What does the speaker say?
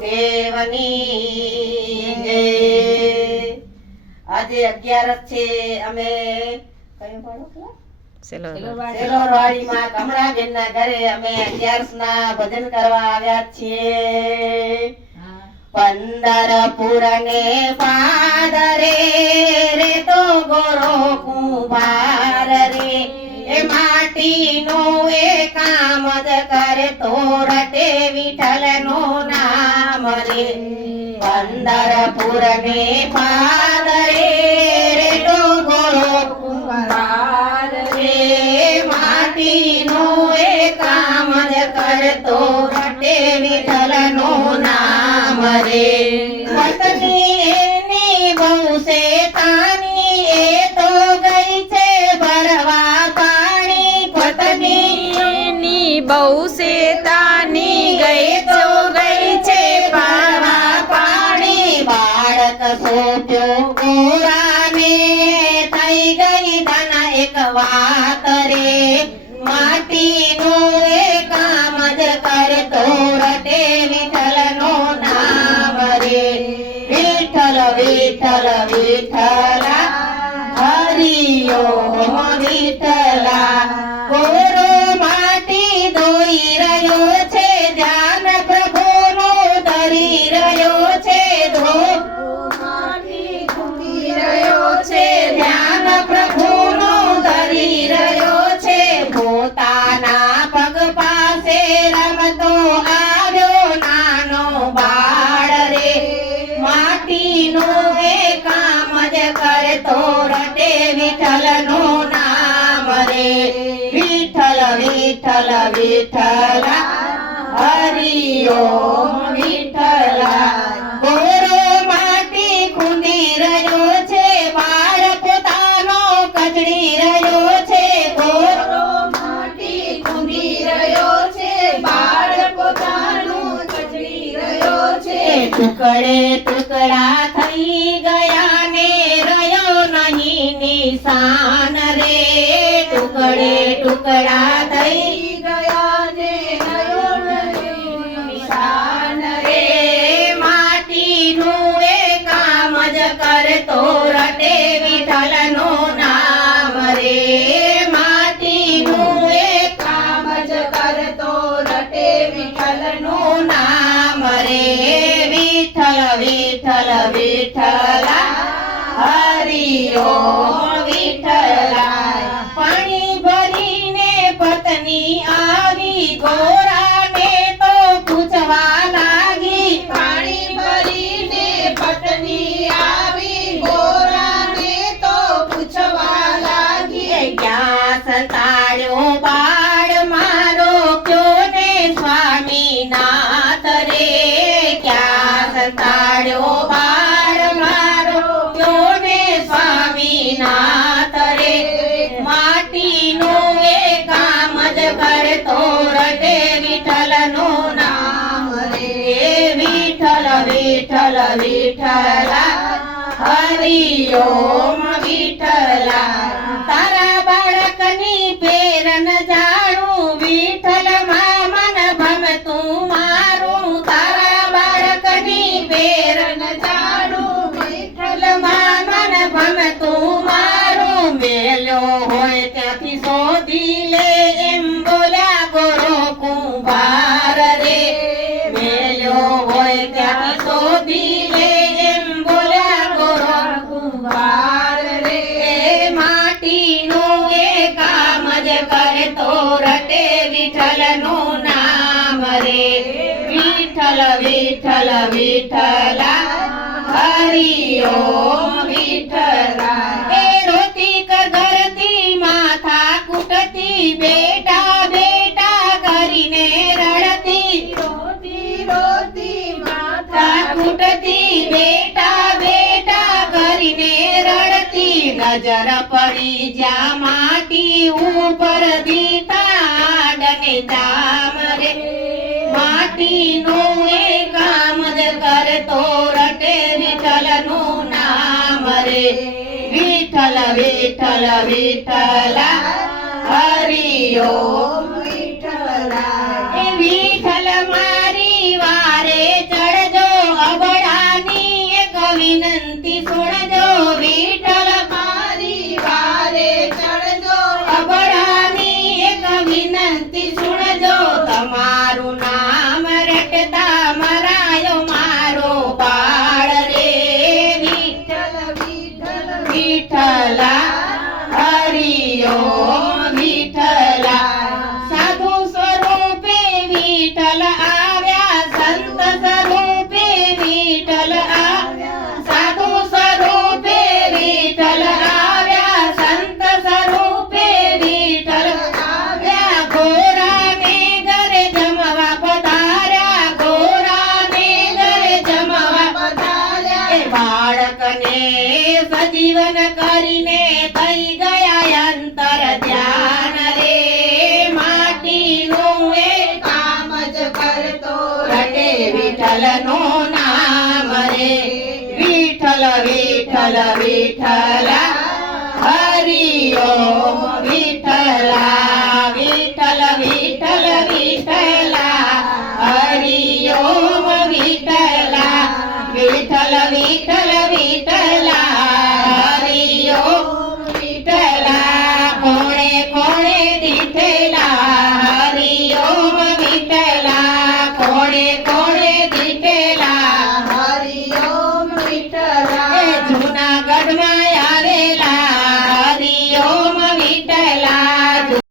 દેવની આજે અગિયારસ છે અમે કયું પાડો સેલોરવાડીમાં કમળાબેનના ઘરે અમે અગિયારસના ભજન કરવા આવ્યા છીએ. પંદર પૂરને પાદરે રે તો ગોરો કુંભાર રે. એ માટીનો એ કામ જ કરે તો રટે નો નામ રે પંદર પૂરને પાદરે રે તો ગોરો કુંભાર રે માટીનો એ બાળક સોપ્યો ગોરાને થઈ ગઈ ધન એક વાત રે માટીનું એ કામ જ કરતો રટે વિઠ્ઠલનું નામ રે વિઠ્ઠલ વિઠ્ઠલ વિઠ્ઠલા હરિયો વિઠ્ઠલ વિઠ્ઠલ વિઠ્ઠલા હરિઓમ વિઠ્ઠલા ગોરો માટી ખૂંદી રહ્યો છે બાળ પોતાનો કચડી રહ્યો છે ગોરો માટી ખૂંદી રહ્યો છે બાળ પોતાનું કચડી રહ્યો છે ટુકડે ટુકડા થઈ ગયા ને રહ્યો નહીં નિશાન રે ટુકડે ટુકડા થઈ ગયા go. વિઠ્ઠલ વિઠ્ઠલા હરિઓમ વિઠ્ઠલા તારા બાળકની પેરન જાણું વિઠ્ઠલમાં મન ભમતું મારું તારા બાળકની પેરન જાણું વિઠ્ઠલમાં મન ભમતું મારું મેલ્યો હોય ત્યાંથી શોધી લે એમ બોલ્યા ગોરો કુંભાર રે મેલ્યો હોય ત્યાંથી શોધી કરતો રટે વિઠ્ઠલનું નામ રે વિઠ્ઠલ વિઠ્ઠલ વિઠ્ઠલા હરિઓમ વિઠ્ઠલા નજર પડી જા માટી ઉપર દીતા ડને જામ રે. માટીનું એ કામ જ કરતો રટે વિઠ્ઠલનું નામ રે. વિઠ્ઠલ વિઠ્ઠલ વિઠલા હરિઓમ વિઠ્ઠલા જીવન કરીને થઈ ગયા અંતર ધ્યાન રે. માટીનું એ કામ જ કરતો રટે વિઠ્ઠલનું નામ રે. વિઠ્ઠલ વિઠ્ઠલ વિઠ્ઠલ. હરિ ઓમ, વિઠ્ઠલ.